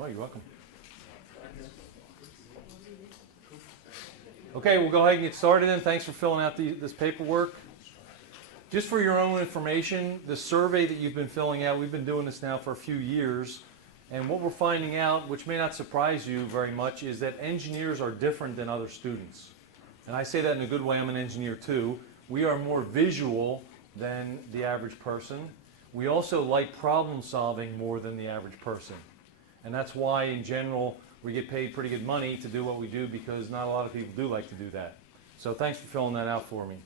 Oh, you're welcome. Okay, we'll go ahead and get started then. Thanks for filling out this paperwork. Just for your own information, the survey that you've been filling out, we've been doing this now for a few years, and what we're finding out, which may not surprise you very much, is that engineers are different than other students. And I say that in a good way. I'm an engineer too. We are more visual than the average person. We also like problem solving more than the average person. And that's why, in general, we get paid pretty good money to do what we do, because not a lot of people do like to do that. So thanks for filling that out for me.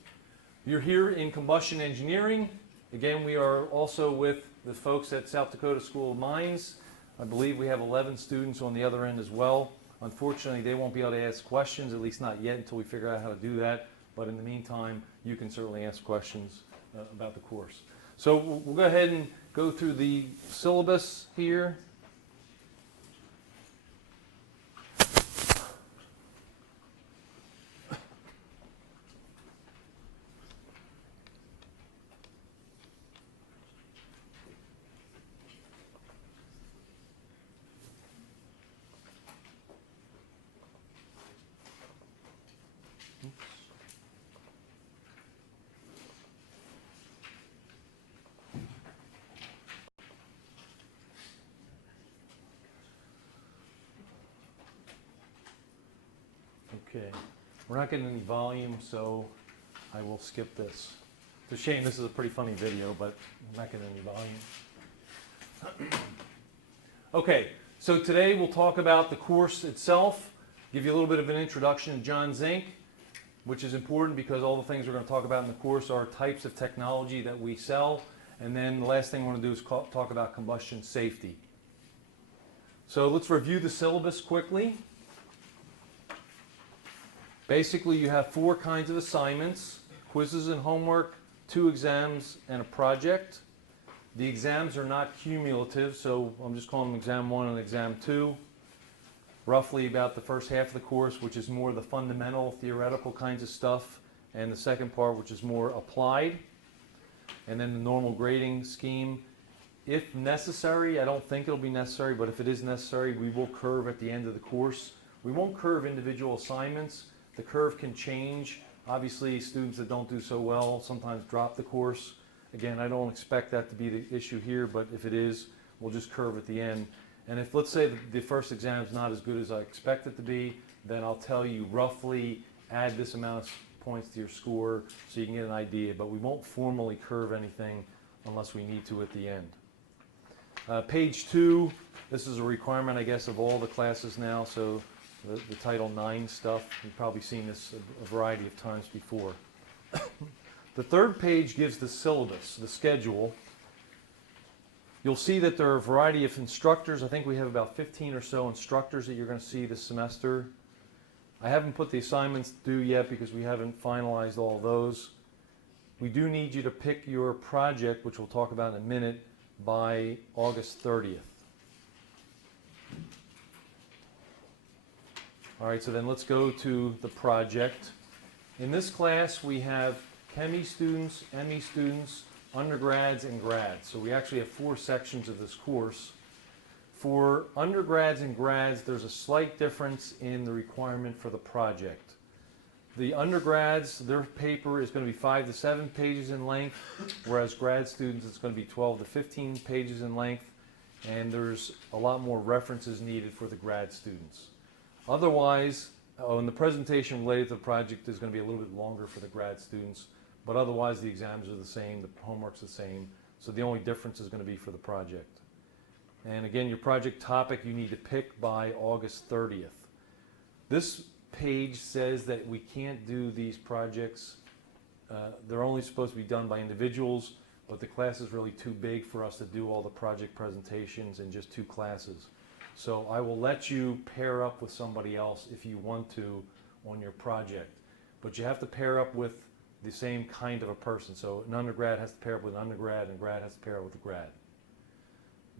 You're here in combustion engineering. Again, we are also with the folks at South Dakota School of Mines. I believe we have 11 students on the other end as well. Unfortunately, they won't be able to ask questions, at least not yet, until we figure out how to do that. But in the meantime, you can certainly ask questions about the course. So we'll go ahead and go through the syllabus here. Okay, we're not getting any volume, so I will skip this. It's a shame, this is a pretty funny video, but I'm not getting any volume. Okay, so today we'll talk about the course itself, give you a little bit of an introduction to John Zink, which is important because all the things we're going to talk about in the course are types of technology that we sell, and then the last thing I want to do is talk about combustion safety. So let's review the syllabus quickly. Basically, you have 4 kinds of assignments: quizzes and homework, 2 exams, and a project. The exams are not cumulative, so I'm just calling them exam 1 and exam 2. Roughly about the first half of the course, which is more the fundamental theoretical kinds of stuff, and the second part, which is more applied. And then the normal grading scheme. If necessary, I don't think it'll be necessary, but if it is necessary, we will curve at the end of the course. We won't curve individual assignments. The curve can change. Obviously, students that don't do so well sometimes drop the course. Again, I don't expect that to be the issue here, but if it is, we'll just curve at the end. And if, let's say, the first exam is not as good as I expect it to be, then I'll tell you roughly add this amount of points to your score so you can get an idea, but we won't formally curve anything unless we need to at the end. Page 2, this is a requirement, I guess, of all the classes now, so the Title IX stuff, you've probably seen this a variety of times before. The third page gives the syllabus, the schedule. You'll see that there are a variety of instructors. I think we have about 15 or so instructors that you're going to see this semester. I haven't put the assignments due yet because we haven't finalized all those. We do need you to pick your project, which we'll talk about in a minute, by August 30th. All right, so then let's go to the project. In this class, we have Chemie students, ME students, undergrads, and grads. So we actually have 4 sections of this course. For undergrads and grads, there's a slight difference in the requirement for the project. The undergrads, their paper is going to be 5 to 7 pages in length, whereas grad students, it's going to be 12 to 15 pages in length, and there's a lot more references needed for the grad students. Otherwise, and the presentation related to the project is going to be a little bit longer for the grad students, but otherwise the exams are the same, the homework's the same, so the only difference is going to be for the project. And again, your project topic you need to pick by August 30th. This page says that we can't do these projects, they're only supposed to be done by individuals, but the class is really too big for us to do all the project presentations in just 2 classes. So I will let you pair up with somebody else if you want to on your project. But you have to pair up with the same kind of a person. So an undergrad has to pair up with an undergrad, and a grad has to pair up with a grad.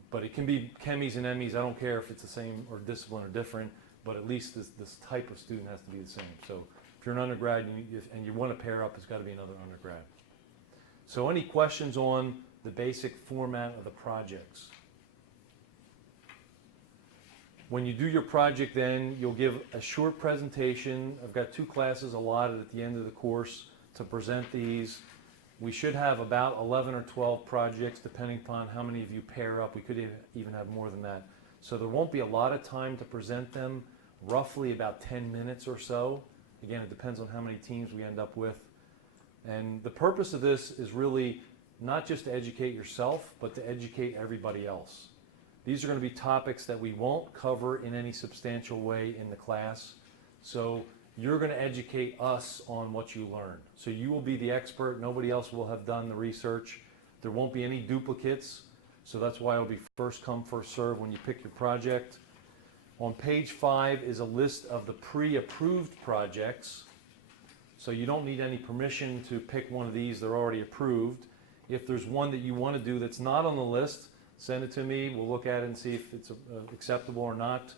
But it can be chemies and MEs. I don't care if it's the same or discipline or different, but at least this type of student has to be the same. So if you're an undergrad and you want to pair up, it's got to be another undergrad. So any questions on the basic format of the projects? When you do your project then, you'll give a short presentation. I've got 2 classes allotted at the end of the course to present these. We should have about 11 or 12 projects depending upon how many of you pair up. We could even have more than that. So there won't be a lot of time to present them, roughly about 10 minutes or so. Again, it depends on how many teams we end up with. And the purpose of this is really not just to educate yourself, but to educate everybody else. These are going to be topics that we won't cover in any substantial way in the class. So you're going to educate us on what you learned. So you will be the expert. Nobody else will have done the research. There won't be any duplicates. So that's why it'll be first come, first serve when you pick your project. On page 5 is a list of the pre-approved projects. So you don't need any permission to pick one of these. They're already approved. If there's one that you want to do that's not on the list, send it to me. We'll look at it and see if it's acceptable or not.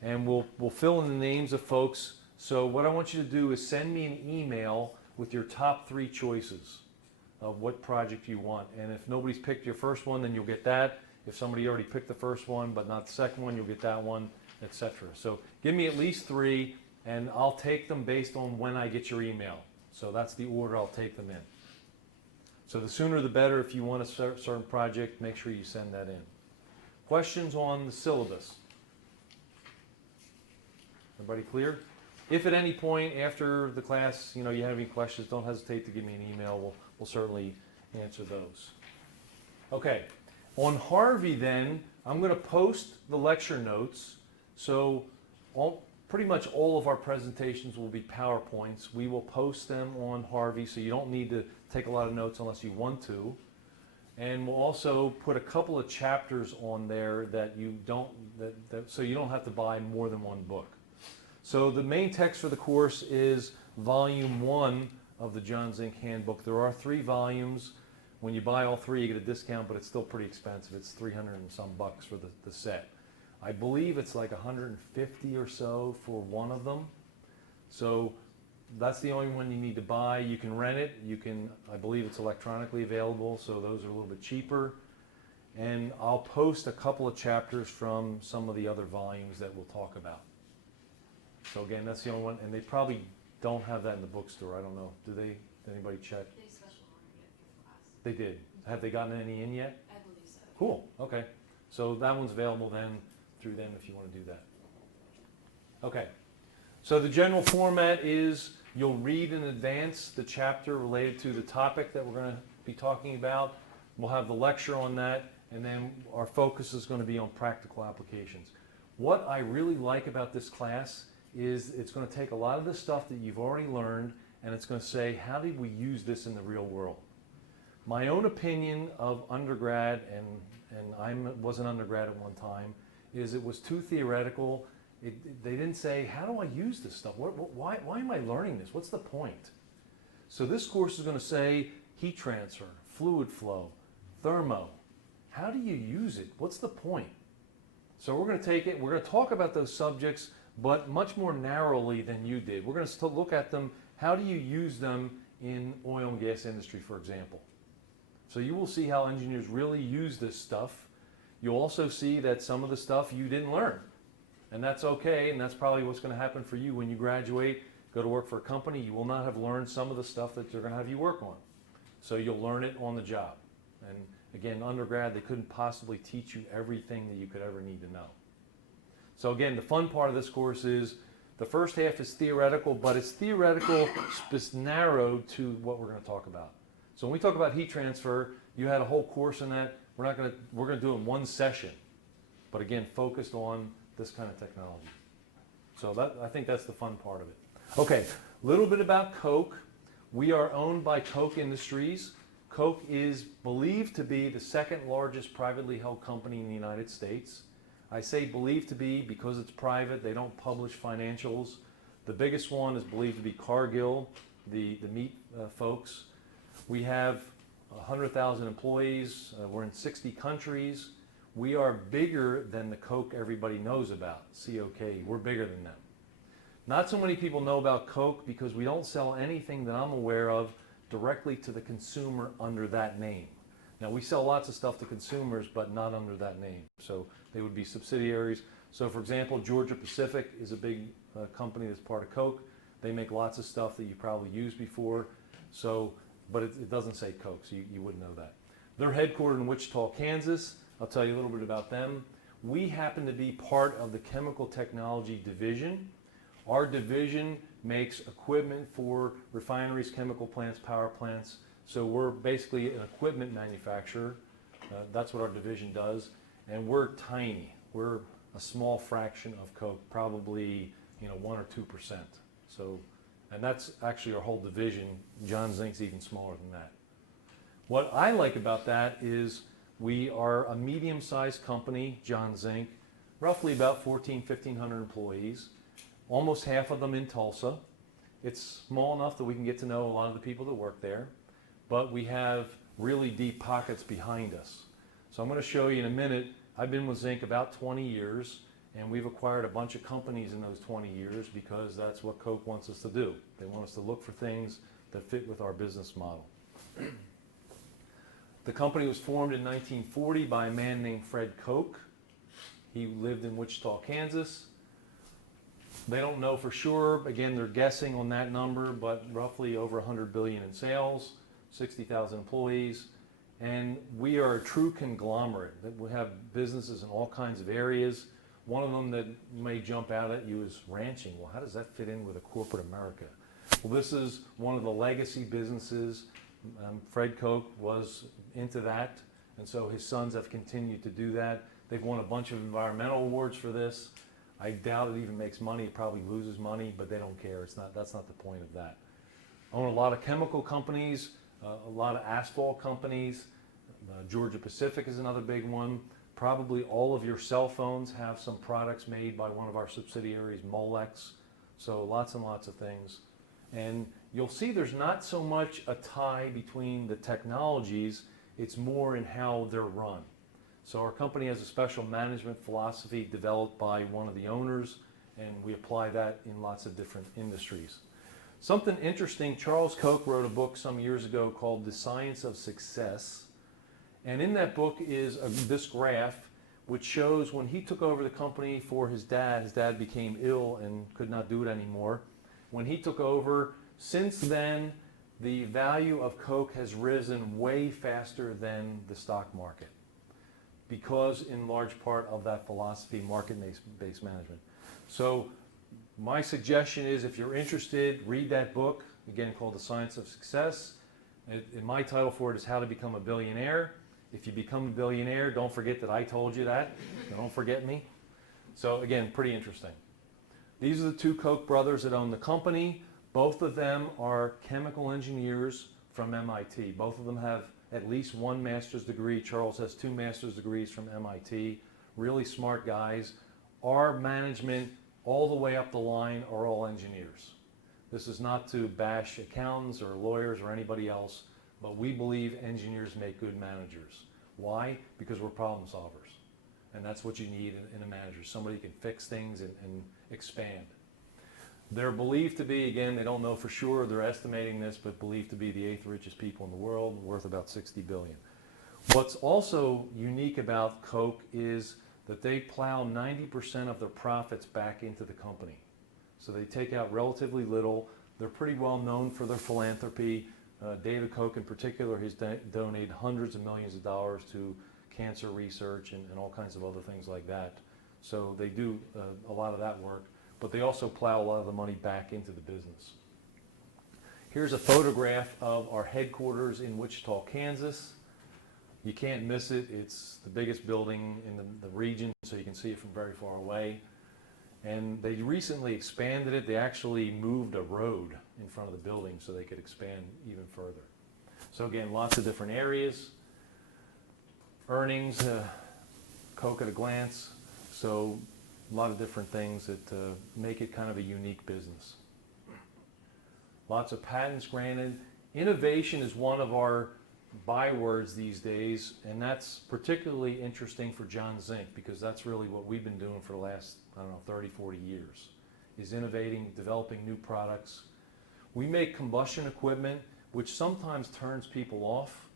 And we'll fill in the names of folks. So what I want you to do is send me an email with your top 3 choices of what project you want. And if nobody's picked your first one, then you'll get that. If somebody already picked the first one but not the second one, you'll get that one, etc. So give me at least 3, and I'll take them based on when I get your email. So that's the order I'll take them in. So the sooner the better. If you want a certain project, make sure you send that in. Questions on the syllabus? Everybody clear? If at any point after the class, you have any questions, don't hesitate to give me an email. We'll certainly answer those. Okay. On Harvey then, I'm going to post the lecture notes. So pretty much all of our presentations will be PowerPoints. We will post them on Harvey, so you don't need to take a lot of notes unless you want to. And we'll also put a couple of chapters on there that so you don't have to buy more than one book. So the main text for the course is volume 1 of the John Zink Handbook. There are 3 volumes. When you buy all 3, you get a discount, but it's still pretty expensive. It's 300 and some bucks for the set. I believe it's like 150 or so for one of them. So that's the only one you need to buy. You can rent it. I believe it's electronically available, so those are a little bit cheaper. And I'll post a couple of chapters from some of the other volumes that we'll talk about. So again, that's the only one, and they probably don't have that in the bookstore. I don't know. Do they? Did anybody check? They special ordered it for the class. They did. Have they gotten any in yet? I believe so. Cool. Okay. So that one's available then through them if you want to do that. Okay. So the general format is you'll read in advance the chapter related to the topic that we're going to be talking about. We'll have the lecture on that, and then our focus is going to be on practical applications. What I really like about this class is it's going to take a lot of the stuff that you've already learned, and it's going to say, how did we use this in the real world? My own opinion of undergrad, and I was an undergrad at one time, is it was too theoretical. They didn't say, how do I use this stuff? Why am I learning this? What's the point? So this course is going to say heat transfer, fluid flow, thermo. How do you use it? What's the point? So we're going to take it, we're going to talk about those subjects, but much more narrowly than you did. We're going to look at them, how do you use them in oil and gas industry, for example. So you will see how engineers really use this stuff. You'll also see that some of the stuff you didn't learn. And that's okay, and that's probably what's going to happen for you when you graduate, go to work for a company. You will not have learned some of the stuff that they're going to have you work on. So you'll learn it on the job. And again, undergrad, they couldn't possibly teach you everything that you could ever need to know. So again, the fun part of this course is the first half is theoretical, but it's theoretical narrowed to what we're going to talk about. So when we talk about heat transfer, you had a whole course in that. We're going to do it in one session, but again, focused on this kind of technology. So I think that's the fun part of it. Okay, a little bit about Coke. We are owned by Koch Industries. Coke is believed to be the second largest privately held company in the United States. I say believed to be because it's private. They don't publish financials. The biggest one is believed to be Cargill, the meat folks. We have 100,000 employees. We're in 60 countries. We are bigger than the Coke everybody knows about, C-O-K. We're bigger than them. Not so many people know about Coke because we don't sell anything that I'm aware of directly to the consumer under that name. Now, we sell lots of stuff to consumers, but not under that name. So they would be subsidiaries. So for example, Georgia Pacific is a big company that's part of Coke. They make lots of stuff that you probably used before. So, but it doesn't say Coke, so you wouldn't know that. They're headquartered in Wichita, Kansas. I'll tell you a little bit about them. We happen to be part of the Chemical Technology Division. Our division makes equipment for refineries, chemical plants, power plants. So we're basically an equipment manufacturer. That's what our division does. And we're tiny. We're a small fraction of Coke, probably 1 or 2%. So, and that's actually our whole division. John Zink's even smaller than that. What I like about that is we are a medium-sized company, John Zink, roughly about 1,500 employees, almost half of them in Tulsa. It's small enough that we can get to know a lot of the people that work there, but we have really deep pockets behind us. So I'm going to show you in a minute. I've been with Zink about 20 years, and we've acquired a bunch of companies in those 20 years because that's what Coke wants us to do. They want us to look for things that fit with our business model. The company was formed in 1940 by a man named Fred Koch. He lived in Wichita, Kansas. They don't know for sure. Again, they're guessing on that number, but roughly over 100 billion in sales, 60,000 employees. And we are a true conglomerate. We have businesses in all kinds of areas. One of them that may jump out at you is ranching. Well, how does that fit in with a corporate America? Well, this is one of the legacy businesses. Fred Koch was into that, and so his sons have continued to do that. They've won a bunch of environmental awards for this. I doubt it even makes money. It probably loses money, but they don't care. That's not the point of that. Own a lot of chemical companies, a lot of asphalt companies. Georgia Pacific is another big one. Probably all of your cell phones have some products made by one of our subsidiaries, Molex. So lots and lots of things. And you'll see there's not so much a tie between the technologies, it's more in how they're run. So our company has a special management philosophy developed by one of the owners, and we apply that in lots of different industries. Something interesting, Charles Koch wrote a book some years ago called The Science of Success. And in that book is this graph which shows when he took over the company for his dad became ill and could not do it anymore. When he took over, since then, the value of Coke has risen way faster than the stock market because in large part of that philosophy, market-based management. So my suggestion is if you're interested, read that book, again called The Science of Success. My title for it is How to Become a Billionaire. If you become a billionaire, don't forget that I told you that. Don't forget me. So again, pretty interesting. These are the two Koch brothers that own the company. Both of them are chemical engineers from MIT. Both of them have at least one master's degree. Charles has 2 master's degrees from MIT. Really smart guys. Our management, all the way up the line, are all engineers. This is not to bash accountants or lawyers or anybody else, but we believe engineers make good managers. Why? Because we're problem solvers. And that's what you need in a manager, somebody who can fix things and expand. They're believed to be, again, they don't know for sure, they're estimating this, but believed to be the 8th richest people in the world, worth about 60 billion. What's also unique about Coke is that they plow 90% of their profits back into the company. So they take out relatively little. They're pretty well known for their philanthropy. David Koch in particular has donated hundreds of millions of dollars to cancer research and all kinds of other things like that. So they do a lot of that work, but they also plow a lot of the money back into the business. Here's a photograph of our headquarters in Wichita, Kansas. You can't miss it. It's the biggest building in the region, so you can see it from very far away. And they recently expanded it. They actually moved a road in front of the building so they could expand even further. So again, lots of different areas. Earnings, Coke at a glance. So a lot of different things that make it kind of a unique business. Lots of patents granted. Innovation is one of our bywords these days, and that's particularly interesting for John Zink because that's really what we've been doing for the last, 30, 40 years, is innovating, developing new products. We make combustion equipment, which sometimes turns people off.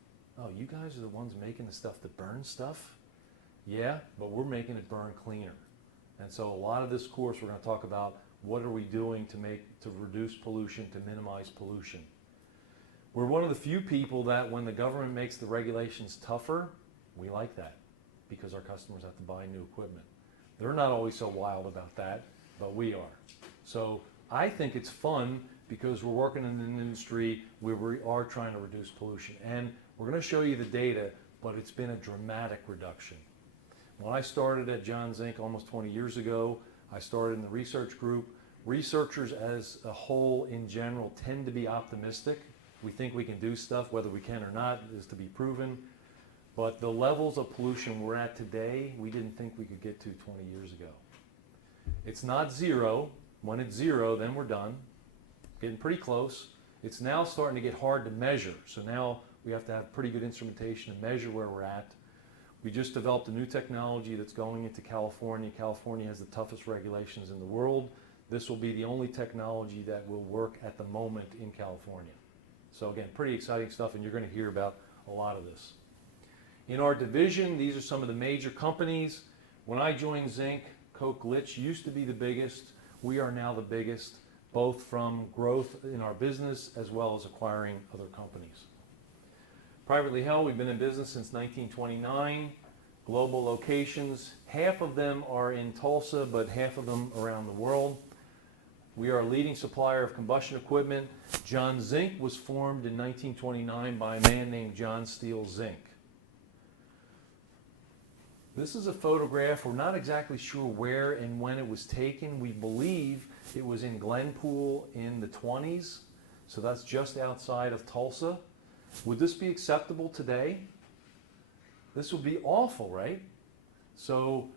Oh, you guys are the ones making the stuff that burns stuff? Yeah, but we're making it burn cleaner. And so a lot of this course we're going to talk about what are we doing to reduce pollution, to minimize pollution. We're one of the few people that when the government makes the regulations tougher, we like that because our customers have to buy new equipment. They're not always so wild about that, but we are. So I think it's fun because we're working in an industry where we are trying to reduce pollution. And we're going to show you the data, but it's been a dramatic reduction. When I started at Johns Inc. almost 20 years ago, I started in the research group. Researchers as a whole in general tend to be optimistic. We think we can do stuff, whether we can or not is to be proven. But the levels of pollution we're at today, we didn't think we could get to 20 years ago. It's not zero. When it's zero, then we're done. Getting pretty close. It's now starting to get hard to measure. So now we have to have pretty good instrumentation to measure where we're at. We just developed a new technology that's going into California. California has the toughest regulations in the world. This will be the only technology that will work at the moment in California. So again, pretty exciting stuff, and you're going to hear about a lot of this. In our division, these are some of the major companies. When I joined Zinc, Koch Litch used to be the biggest. We are now the biggest, both from growth in our business as well as acquiring other companies. Privately held, we've been in business since 1929. Global locations, half of them are in Tulsa, but half of them around the world. We are a leading supplier of combustion equipment. John Zinc was formed in 1929 by a man named John Steele Zinc. This is a photograph. We're not exactly sure where and when it was taken. We believe it was in Glenpool in the 20s, so that's just outside of Tulsa. Would this be acceptable today? This would be awful, right? So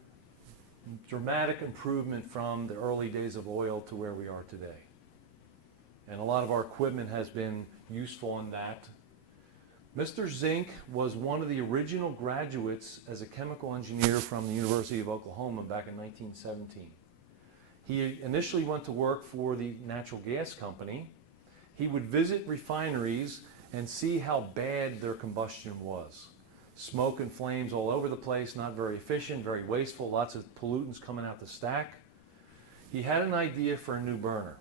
dramatic improvement from the early days of oil to where we are today. And a lot of our equipment has been useful in that. Mr. Zink was one of the original graduates as a chemical engineer from the University of Oklahoma back in 1917. He initially went to work for the natural gas company. He would visit refineries and see how bad their combustion was. Smoke and flames all over the place, not very efficient, very wasteful, lots of pollutants coming out the stack. He had an idea for a new burner.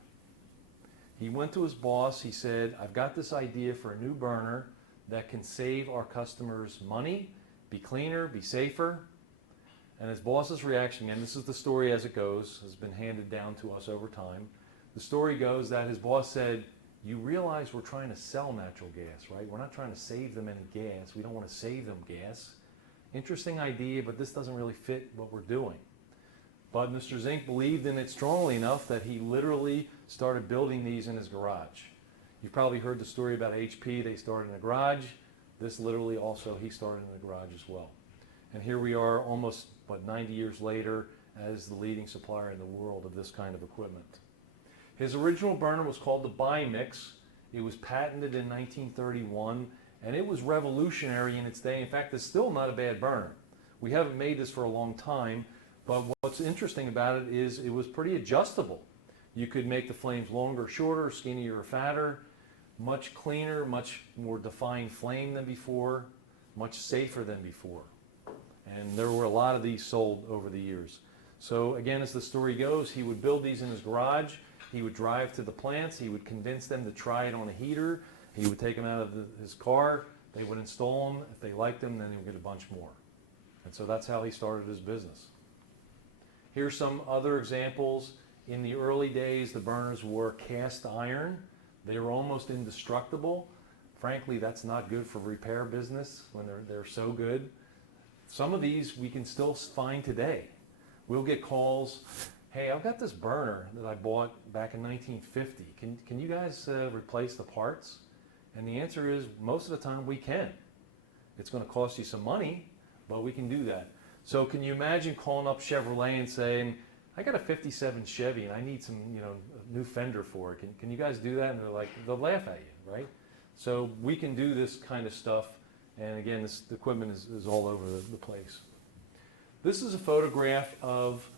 He went to his boss, he said, I've got this idea for a new burner that can save our customers money, be cleaner, be safer. And his boss's reaction, and this is the story as it goes, has been handed down to us over time. The story goes that his boss said, you realize we're trying to sell natural gas, right? We're not trying to save them any gas. We don't want to save them gas. Interesting idea, but this doesn't really fit what we're doing. But Mr. Zink believed in it strongly enough that he literally started building these in his garage. You've probably heard the story about HP. They started in a garage. This literally also, he started in the garage as well. And here we are almost, 90 years later as the leading supplier in the world of this kind of equipment. His original burner was called the Bimix. It was patented in 1931, and it was revolutionary in its day. In fact, it's still not a bad burner. We haven't made this for a long time, but what's interesting about it is it was pretty adjustable. You could make the flames longer, shorter, skinnier, or fatter, much cleaner, much more defined flame than before, much safer than before. And there were a lot of these sold over the years. So again, as the story goes, he would build these in his garage. He would drive to the plants. He would convince them to try it on a heater. He would take them out of his car. They would install them. If they liked them, then he would get a bunch more. And so that's how he started his business. Here's some other examples. In the early days, the burners were cast iron. They were almost indestructible. Frankly, that's not good for repair business when they're so good. Some of these we can still find today. We'll get calls, hey, I've got this burner that I bought back in 1950. Can you guys replace the parts? And the answer is most of the time we can. It's going to cost you some money, but we can do that. So can you imagine calling up Chevrolet and saying, I got a 57 Chevy and I need some new fender for it. Can you guys do that? And they're like, they'll laugh at you, right? So we can do this kind of stuff. And again, the equipment is all over the place. This is a photograph of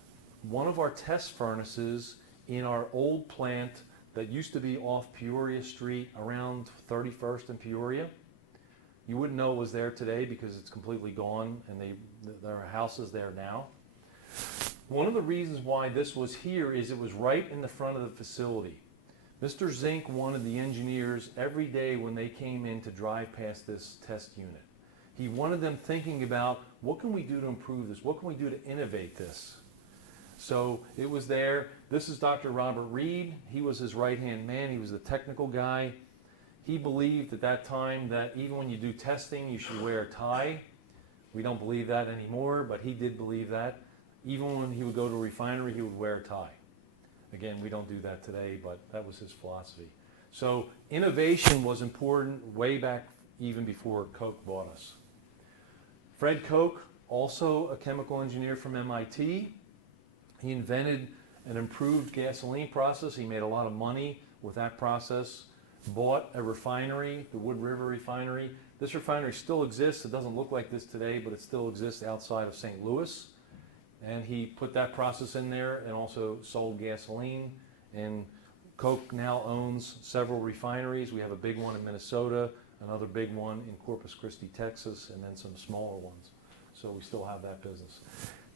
one of our test furnaces in our old plant that used to be off Peoria Street around 31st and Peoria. You wouldn't know it was there today because it's completely gone, and there are houses there now. One of the reasons why this was here is it was right in the front of the facility. Mr. Zink wanted the engineers every day when they came in to drive past this test unit. He wanted them thinking about, what can we do to improve this? What can we do to innovate this? So it was there. This is Dr. Robert Reed. He was his right-hand man. He was the technical guy. He believed at that time that even when you do testing, you should wear a tie. We don't believe that anymore, but he did believe that. Even when he would go to a refinery, he would wear a tie. Again, we don't do that today, but that was his philosophy. So innovation was important way back even before Koch bought us. Fred Koch, also a chemical engineer from MIT. He invented an improved gasoline process. He made a lot of money with that process. Bought a refinery, the Wood River refinery. This refinery still exists. It doesn't look like this today, but it still exists outside of St. Louis. And he put that process in there and also sold gasoline. And Koch now owns several refineries. We have a big one in Minnesota, another big one in Corpus Christi, Texas, and then some smaller ones. So we still have that business.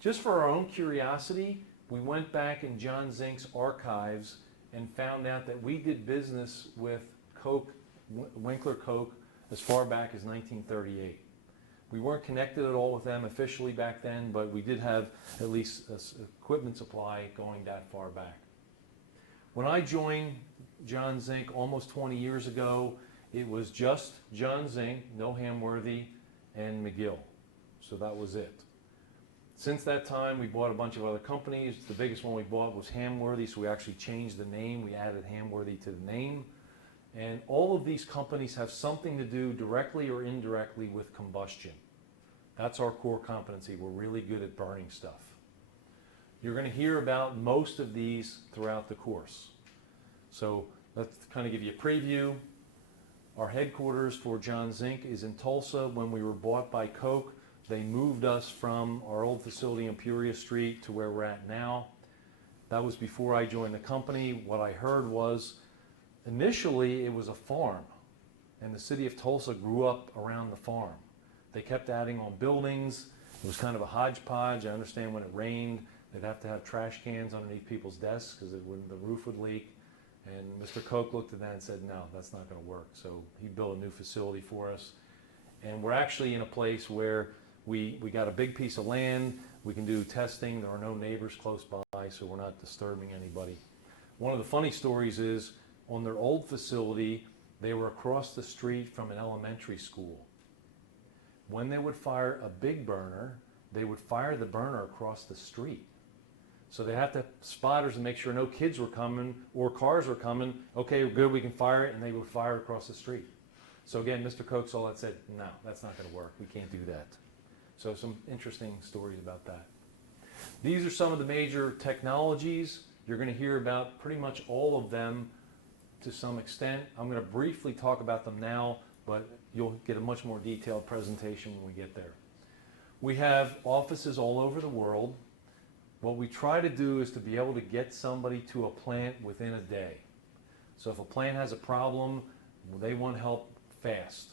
Just for our own curiosity, we went back in John Zink's archives and found out that we did business with Koch, Winkler Koch, as far back as 1938. We weren't connected at all with them officially back then, but we did have at least equipment supply going that far back. When I joined John Zink almost 20 years ago, it was just John Zink, no Hamworthy, and McGill. So that was it. Since that time, we bought a bunch of other companies. The biggest one we bought was Hamworthy, so we actually changed the name. We added Hamworthy to the name. And all of these companies have something to do directly or indirectly with combustion. That's our core competency. We're really good at burning stuff. You're going to hear about most of these throughout the course. So let's kind of give you a preview. Our headquarters for John Zink is in Tulsa. When we were bought by Koch, they moved us from our old facility on Peoria Street to where we're at now. That was before I joined the company. What I heard was, initially it was a farm, and the city of Tulsa grew up around the farm. They kept adding on buildings. It was kind of a hodgepodge. I understand when it rained, they'd have to have trash cans underneath people's desks because the roof would leak. And Mr. Koch looked at that and said, no, that's not going to work. So he built a new facility for us. And we're actually in a place where we got a big piece of land. We can do testing. There are no neighbors close by, so we're not disturbing anybody. One of the funny stories is, on their old facility, they were across the street from an elementary school. When they would fire a big burner, they would fire the burner across the street. So they have to have spotters to make sure no kids were coming or cars were coming. Okay, good, we can fire it, and they would fire it across the street. So again, Mr. Koch saw that and said, no, that's not going to work. We can't do that. So some interesting stories about that. These are some of the major technologies. You're going to hear about pretty much all of them to some extent. I'm going to briefly talk about them now, but you'll get a much more detailed presentation when we get there. We have offices all over the world. What we try to do is to be able to get somebody to a plant within a day. So if a plant has a problem, they want help fast.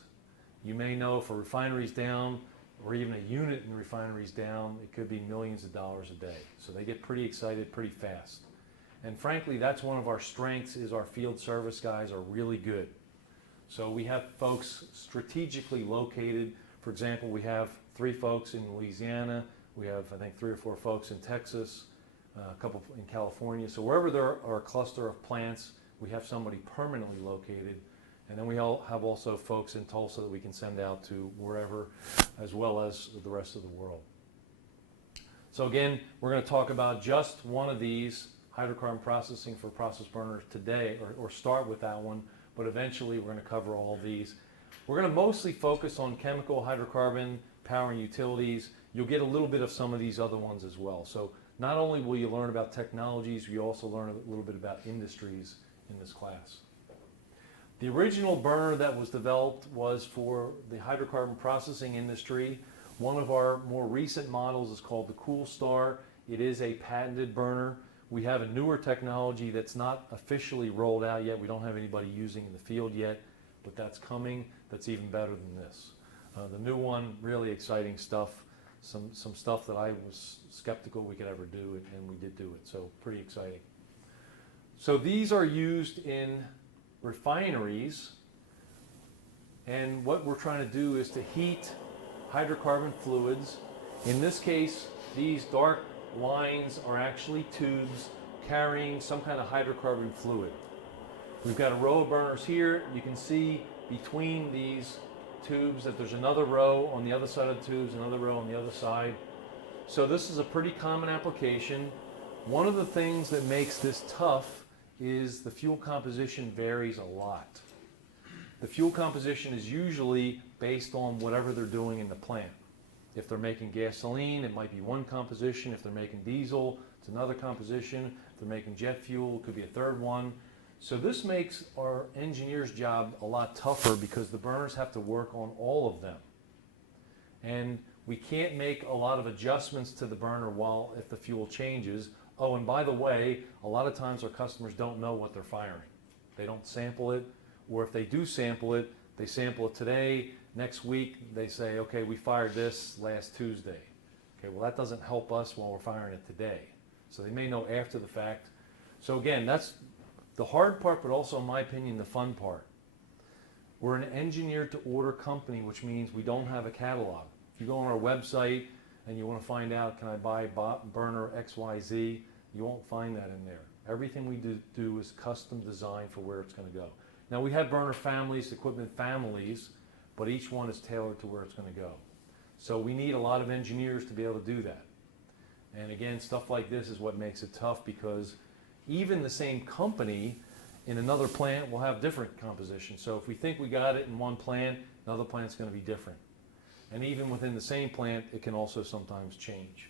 You may know if a refinery's down, or even a unit in the refinery's down, it could be millions of dollars a day. So they get pretty excited pretty fast. And frankly, that's one of our strengths, is our field service guys are really good. So we have folks strategically located. For example, we have 3 folks in Louisiana. We have, I think, 3 or 4 folks in Texas, a couple in California. So wherever there are a cluster of plants, we have somebody permanently located. And then we have also folks in Tulsa that we can send out to wherever, as well as the rest of the world. So again, we're going to talk about just one of these, hydrocarbon processing for process burners today, or start with that one, but eventually we're going to cover all these. We're going to mostly focus on chemical, hydrocarbon, power and utilities. You'll get a little bit of some of these other ones as well. So not only will you learn about technologies, you also learn a little bit about industries in this class. The original burner that was developed was for the hydrocarbon processing industry. One of our more recent models is called the Cool Star. It is a patented burner. We have a newer technology that's not officially rolled out yet. We don't have anybody using in the field yet, but that's coming. That's even better than this. The new one, really exciting stuff. Some stuff that I was skeptical we could ever do, and we did do it, so pretty exciting. So these are used in refineries, and what we're trying to do is to heat hydrocarbon fluids. In this case, these dark lines are actually tubes carrying some kind of hydrocarbon fluid. We've got a row of burners here. You can see between these tubes that there's another row on the other side of the tubes, another row on the other side. So this is a pretty common application. One of the things that makes this tough is the fuel composition varies a lot. The fuel composition is usually based on whatever they're doing in the plant. If they're making gasoline, it might be one composition. If they're making diesel, it's another composition. If they're making jet fuel, it could be a third one. So this makes our engineer's job a lot tougher because the burners have to work on all of them. And we can't make a lot of adjustments to the burner if the fuel changes. Oh, and by the way, a lot of times our customers don't know what they're firing. They don't sample it, or if they do sample it, they sample it today. Next week, they say, okay, we fired this last Tuesday. Okay, well, that doesn't help us while we're firing it today. So they may know after the fact. So again, that's the hard part, but also, in my opinion, the fun part. We're an engineered-to-order company, which means we don't have a catalog. If you go on our website and you want to find out, can I buy burner XYZ, you won't find that in there. Everything we do is custom designed for where it's going to go. Now, we have burner families, equipment families, but each one is tailored to where it's going to go. So we need a lot of engineers to be able to do that. And again, stuff like this is what makes it tough, because even the same company in another plant will have different compositions. So if we think we got it in one plant, another plant's going to be different. And even within the same plant, it can also sometimes change.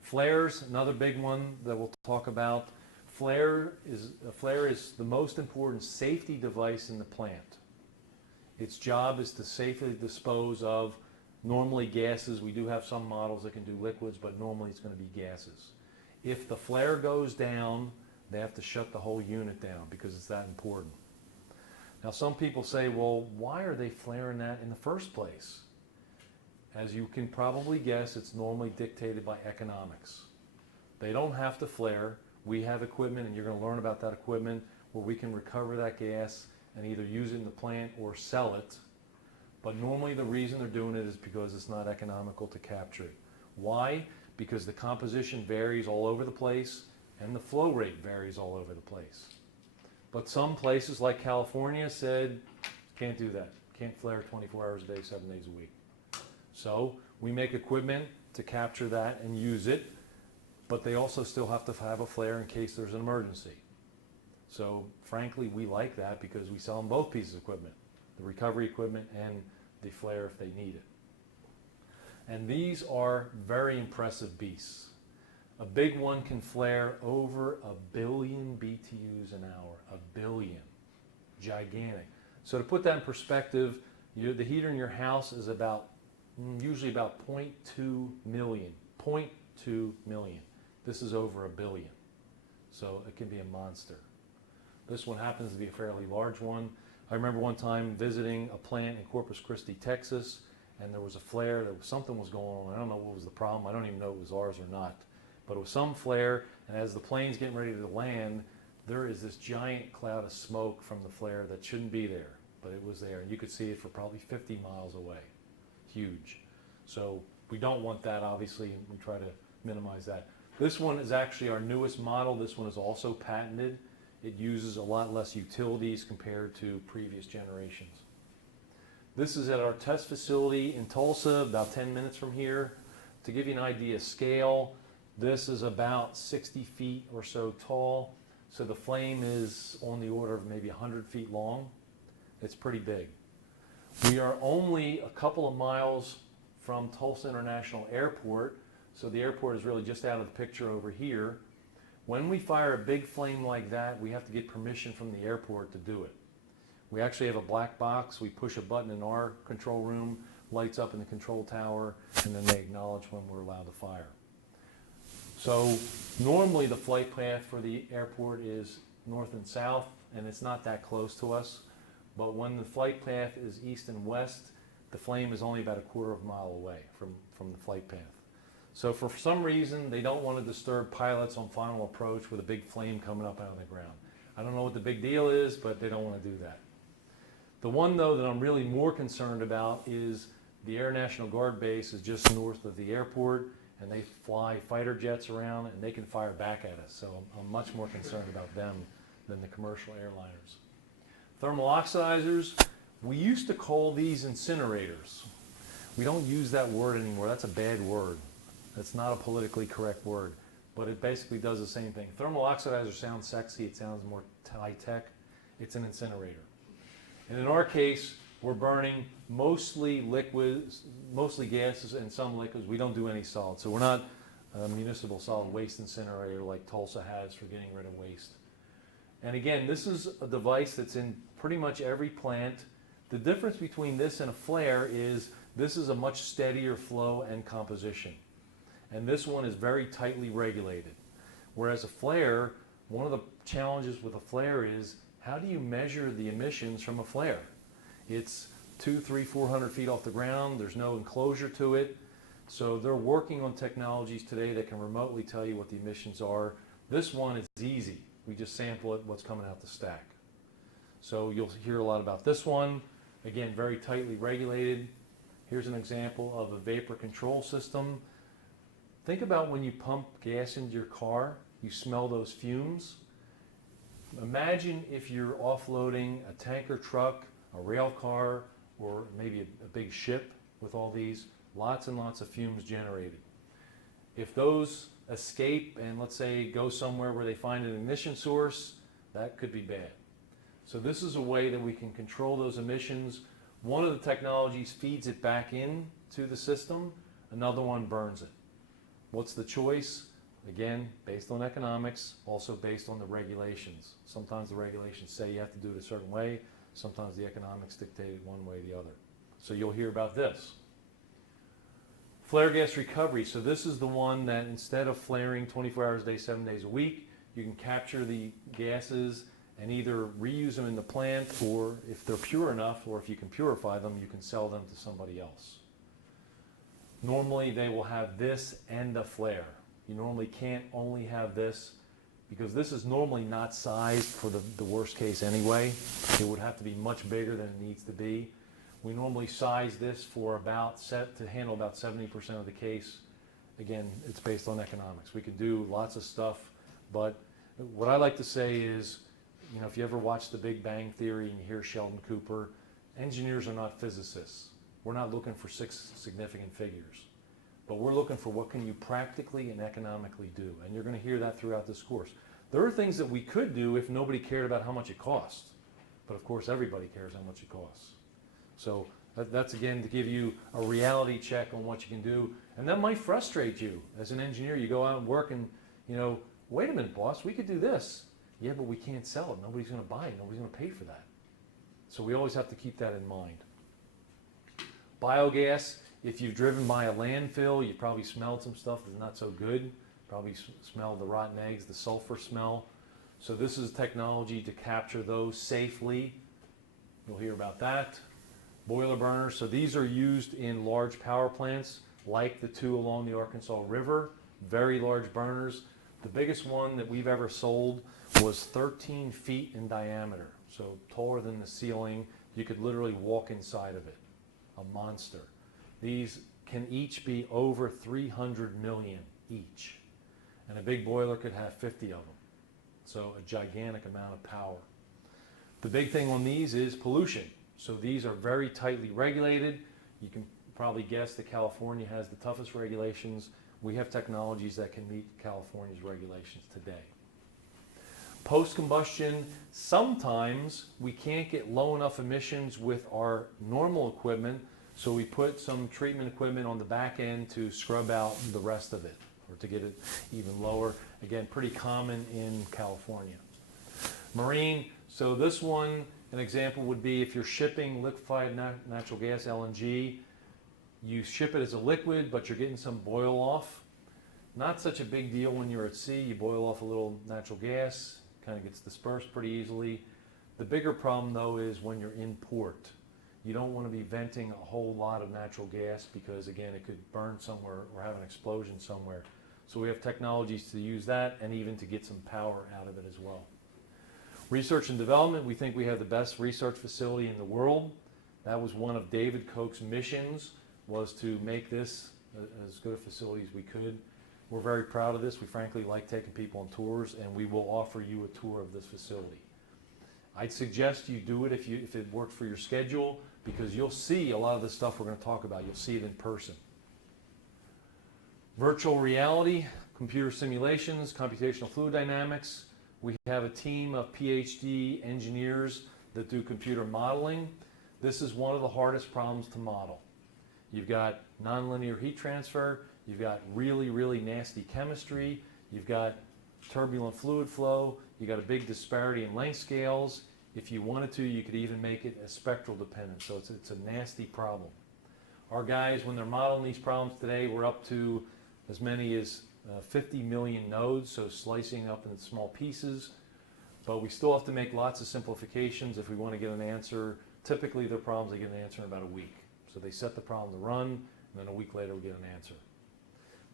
Flares, another big one that we'll talk about. A flare is the most important safety device in the plant. Its job is to safely dispose of normally gases. We do have some models that can do liquids, but normally it's going to be gases. If the flare goes down, they have to shut the whole unit down because it's that important. Now, some people say, well, why are they flaring that in the first place? As you can probably guess, it's normally dictated by economics. They don't have to flare. We have equipment, and you're going to learn about that equipment, where we can recover that gas and either use it in the plant or sell it. But normally the reason they're doing it is because it's not economical to capture it. Why? Because the composition varies all over the place and the flow rate varies all over the place. But some places like California said, can't do that. Can't flare 24 hours a day, 7 days a week. So we make equipment to capture that and use it, but they also still have to have a flare in case there's an emergency. So frankly, we like that because we sell them both pieces of equipment, the recovery equipment and the flare if they need it. And these are very impressive beasts. A big one can flare over 1 billion BTUs an hour, 1 billion, gigantic. So to put that in perspective, the heater in your house is usually about 0.2 million, 0.2 million. This is over 1 billion. So it can be a monster. This one happens to be a fairly large one. I remember one time visiting a plant in Corpus Christi, Texas, and there was a flare. Something was going on. I don't know what was the problem. I don't even know if it was ours or not. But it was some flare, and as the plane's getting ready to land, there is this giant cloud of smoke from the flare that shouldn't be there, but it was there. And you could see it for probably 50 miles away. Huge. So we don't want that, obviously, and we try to minimize that. This one is actually our newest model. This one is also patented. It uses a lot less utilities compared to previous generations. This is at our test facility in Tulsa, about 10 minutes from here. To give you an idea of scale, this is about 60 feet or so tall. So the flame is on the order of maybe 100 feet long. It's pretty big. We are only a couple of miles from Tulsa International Airport. So the airport is really just out of the picture over here. When we fire a big flame like that, we have to get permission from the airport to do it. We actually have a black box. We push a button in our control room, lights up in the control tower, and then they acknowledge when we're allowed to fire. So normally the flight path for the airport is north and south, and it's not that close to us. But when the flight path is east and west, the flame is only about a quarter of a mile away from the flight path. So for some reason, they don't want to disturb pilots on final approach with a big flame coming up out of the ground. I don't know what the big deal is, but they don't want to do that. The one, though, that I'm really more concerned about is the Air National Guard base is just north of the airport, and they fly fighter jets around, and they can fire back at us. So I'm much more concerned about them than the commercial airliners. Thermal oxidizers, we used to call these incinerators. We don't use that word anymore. That's a bad word. That's not a politically correct word, but it basically does the same thing. Thermal oxidizer sounds sexy. It sounds more high-tech. It's an incinerator. And in our case, we're burning mostly liquids, mostly gases and some liquids. We don't do any solids. So we're not a municipal solid waste incinerator like Tulsa has for getting rid of waste. And again, this is a device that's in pretty much every plant. The difference between this and a flare is this is a much steadier flow and composition. And this one is very tightly regulated. Whereas a flare, one of the challenges with a flare is how do you measure the emissions from a flare? It's 200, 300, 400 feet off the ground. There's no enclosure to it. So they're working on technologies today that can remotely tell you what the emissions are. This one is easy. We just sample it, what's coming out the stack. So you'll hear a lot about this one. Again, very tightly regulated. Here's an example of a vapor control system. Think about when you pump gas into your car, you smell those fumes. Imagine if you're offloading a tanker truck, a rail car, or maybe a big ship with all these, lots and lots of fumes generated. If those escape and let's say go somewhere where they find an ignition source, that could be bad. So this is a way that we can control those emissions. One of the technologies feeds it back into the system, another one burns it. What's the choice? Again, based on economics, also based on the regulations. Sometimes the regulations say you have to do it a certain way, sometimes the economics dictate it one way or the other. So you'll hear about this. Flare gas recovery. So this is the one that instead of flaring 24 hours a day, 7 days a week, you can capture the gases and either reuse them in the plant, or if they're pure enough, or if you can purify them, you can sell them to somebody else. Normally they will have this and a flare. You normally can't only have this because this is normally not sized for the worst case anyway. It would have to be much bigger than it needs to be. We normally size this for to handle about 70% of the case. Again, it's based on economics. We can do lots of stuff, but what I like to say is, you know, if you ever watch The Big Bang Theory and you hear Sheldon Cooper, engineers are not physicists. We're not looking for 6 significant figures, but we're looking for what can you practically and economically do, and you're going to hear that throughout this course. There are things that we could do if nobody cared about how much it costs, but of course everybody cares how much it costs. So that's again to give you a reality check on what you can do, and that might frustrate you as an engineer. You go out and work and, you know, wait a minute, boss, we could do this. Yeah, but we can't sell it. Nobody's going to buy it. Nobody's going to pay for that. So we always have to keep that in mind. Biogas, if you've driven by a landfill, you probably smelled some stuff that's not so good. Probably smelled the rotten eggs, the sulfur smell. So this is technology to capture those safely. You'll hear about that. Boiler burners, so these are used in large power plants like the 2 along the Arkansas River. Very large burners. The biggest one that we've ever sold was 13 feet in diameter, so taller than the ceiling. You could literally walk inside of it. A monster. These can each be over 300 million each, and a big boiler could have 50 of them. So a gigantic amount of power. The big thing on these is pollution. So these are very tightly regulated. You can probably guess that California has the toughest regulations. We have technologies that can meet California's regulations today. Post-combustion, sometimes we can't get low enough emissions with our normal equipment, so we put some treatment equipment on the back end to scrub out the rest of it, or to get it even lower. Again, pretty common in California. Marine, so this one, an example would be if you're shipping liquefied natural gas, LNG, you ship it as a liquid, but you're getting some boil off. Not such a big deal when you're at sea. You boil off a little natural gas, kind of gets dispersed pretty easily. The bigger problem though is when you're in port. You don't want to be venting a whole lot of natural gas because, again, it could burn somewhere or have an explosion somewhere. So we have technologies to use that and even to get some power out of it as well. Research and development, we think we have the best research facility in the world. That was one of David Koch's missions, was to make this as good a facility as we could. We're very proud of this. We frankly like taking people on tours, and we will offer you a tour of this facility. I'd suggest you do it if it works for your schedule, because you'll see a lot of the stuff we're going to talk about. You'll see it in person. Virtual reality, computer simulations, computational fluid dynamics. We have a team of PhD engineers that do computer modeling. This is one of the hardest problems to model. You've got nonlinear heat transfer, you've got really, really nasty chemistry, you've got turbulent fluid flow, you've got a big disparity in length scales. If you wanted to, you could even make it a spectral dependent, so it's a nasty problem. Our guys, when they're modeling these problems today, we're up to as many as 50 million nodes, so slicing up into small pieces. But we still have to make lots of simplifications if we want to get an answer. Typically, they're problems they get an answer in about a week. So they set the problem to run, and then a week later we get an answer.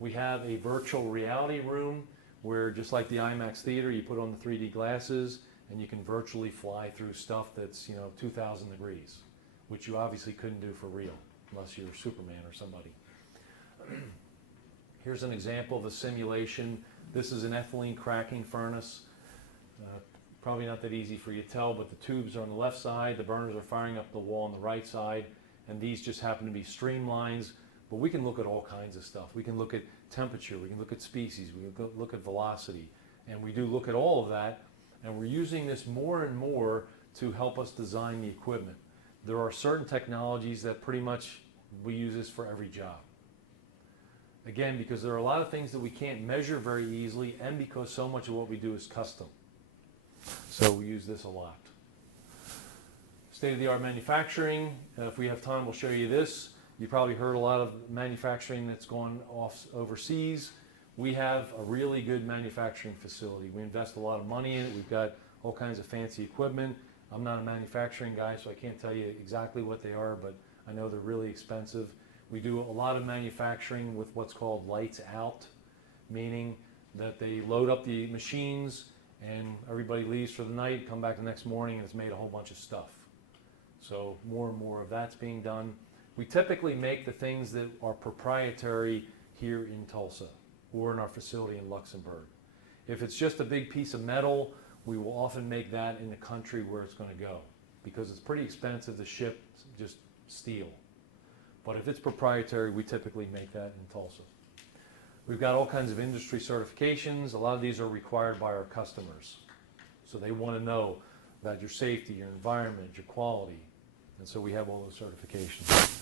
We have a virtual reality room where, just like the IMAX theater, you put on the 3D glasses and you can virtually fly through stuff that's 2,000 degrees, which you obviously couldn't do for real unless you're Superman or somebody. Here's an example of a simulation. This is an ethylene cracking furnace. Probably not that easy for you to tell, but the tubes are on the left side, the burners are firing up the wall on the right side, and these just happen to be streamlines. But we can look at all kinds of stuff. We can look at temperature, we can look at species, we can look at velocity, and we do look at all of that, and we're using this more and more to help us design the equipment. There are certain technologies that pretty much we use this for every job. Again, because there are a lot of things that we can't measure very easily, and because so much of what we do is custom. So we use this a lot. State-of-the-art manufacturing. If we have time, we'll show you this. You probably heard a lot of manufacturing that's gone off overseas. We have a really good manufacturing facility. We invest a lot of money in it. We've got all kinds of fancy equipment. I'm not a manufacturing guy, so I can't tell you exactly what they are, but I know they're really expensive. We do a lot of manufacturing with what's called lights out, meaning that they load up the machines and everybody leaves for the night, come back the next morning, and it's made a whole bunch of stuff. So more and more of that's being done. We typically make the things that are proprietary here in Tulsa or in our facility in Luxembourg. If it's just a big piece of metal, we will often make that in the country where it's going to go, because it's pretty expensive to ship just steel. But if it's proprietary, we typically make that in Tulsa. We've got all kinds of industry certifications. A lot of these are required by our customers. So they want to know about your safety, your environment, your quality. And so we have all those certifications.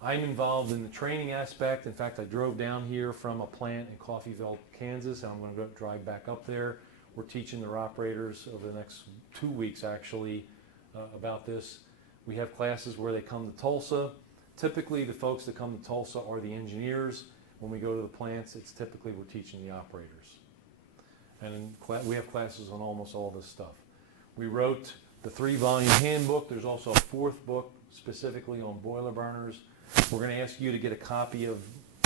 I'm involved in the training aspect. In fact, I drove down here from a plant in Coffeyville, Kansas, and I'm going to drive back up there. We're teaching their operators over the next 2 weeks, actually, about this. We have classes where they come to Tulsa. Typically, the folks that come to Tulsa are the engineers. When we go to the plants, it's typically we're teaching the operators. And we have classes on almost all this stuff. We wrote the 3-volume handbook. There's also a 4th book specifically on boiler burners. We're going to ask you to get a copy of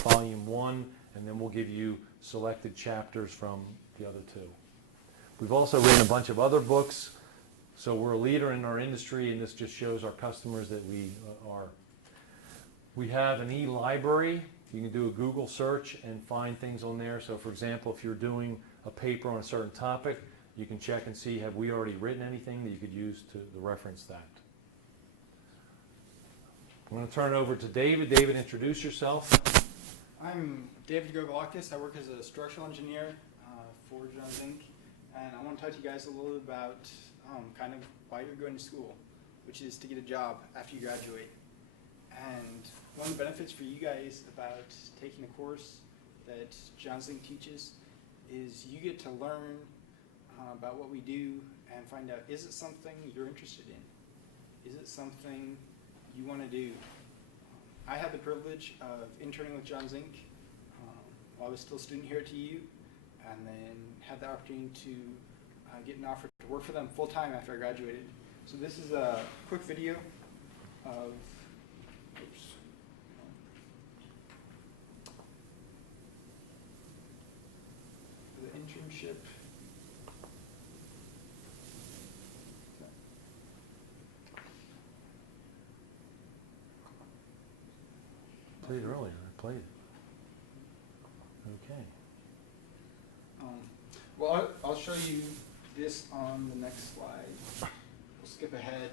volume 1, and then we'll give you selected chapters from the other 2. We've also written a bunch of other books. So we're a leader in our industry, and this just shows our customers that we are. We have an e-library. You can do a Google search and find things on there. So for example, if you're doing a paper on a certain topic, you can check and see, have we already written anything that you could use to reference that. I'm going to turn it over to David. David, introduce yourself. I'm David Gogalakis. I work as a structural engineer for Jones Inc. And I want to talk to you guys a little bit about kind of why you're going to school, which is to get a job after you graduate. And one of the benefits for you guys about taking a course that Jones Inc. teaches is you get to learn about what we do and find out, is it something you're interested in? Is it something you want to do? I had the privilege of interning with Jones Inc. While I was still a student here at TU, and then had the opportunity to get an offer to work for them full-time after I graduated. So this is a quick video of, oops, the internship. I played earlier. I played it. Okay. Well, I'll show you this on the next slide. We'll skip ahead.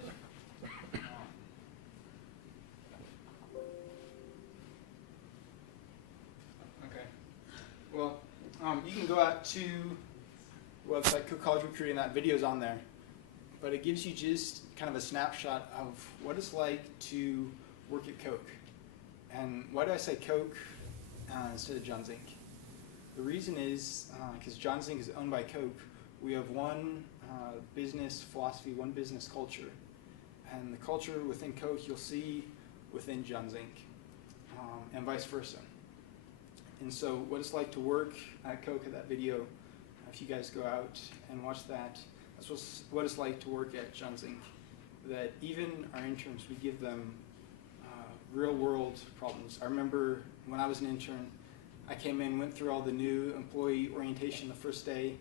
Okay. Well, you can go out to the website Cook College Recruiting. That video's on there, but it gives you just kind of a snapshot of what it's like to work at Coke. And why do I say Coke instead of John Zink? The reason is because John Zink is owned by Coke. We have one business philosophy, one business culture. And the culture within Coke you'll see within John Zink, and vice versa. And so what it's like to work at Coke, at that video, if you guys go out and watch that, that's what it's like to work at John Zink. That even our interns, we give them real world problems. I remember when I was an intern, I came in, went through all the new employee orientation the first day,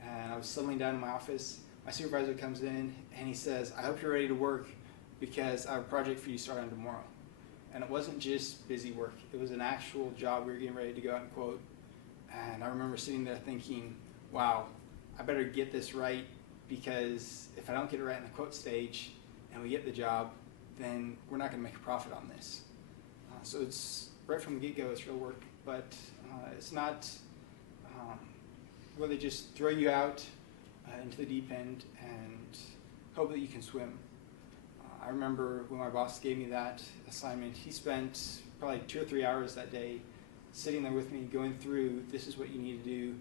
and I was settling down in my office. My supervisor comes in and he says, I hope you're ready to work because I have a project for you to start on tomorrow. And it wasn't just busy work, it was an actual job we were getting ready to go out and quote. And I remember sitting there thinking, wow, I better get this right, because if I don't get it right in the quote stage and we get the job, then we're not going to make a profit on this. So it's right from the get-go, it's real work, but it's not where they just throw you out into the deep end and hope that you can swim. I remember when my boss gave me that assignment, he spent probably 2 or 3 hours that day sitting there with me going through, this is what you need to do,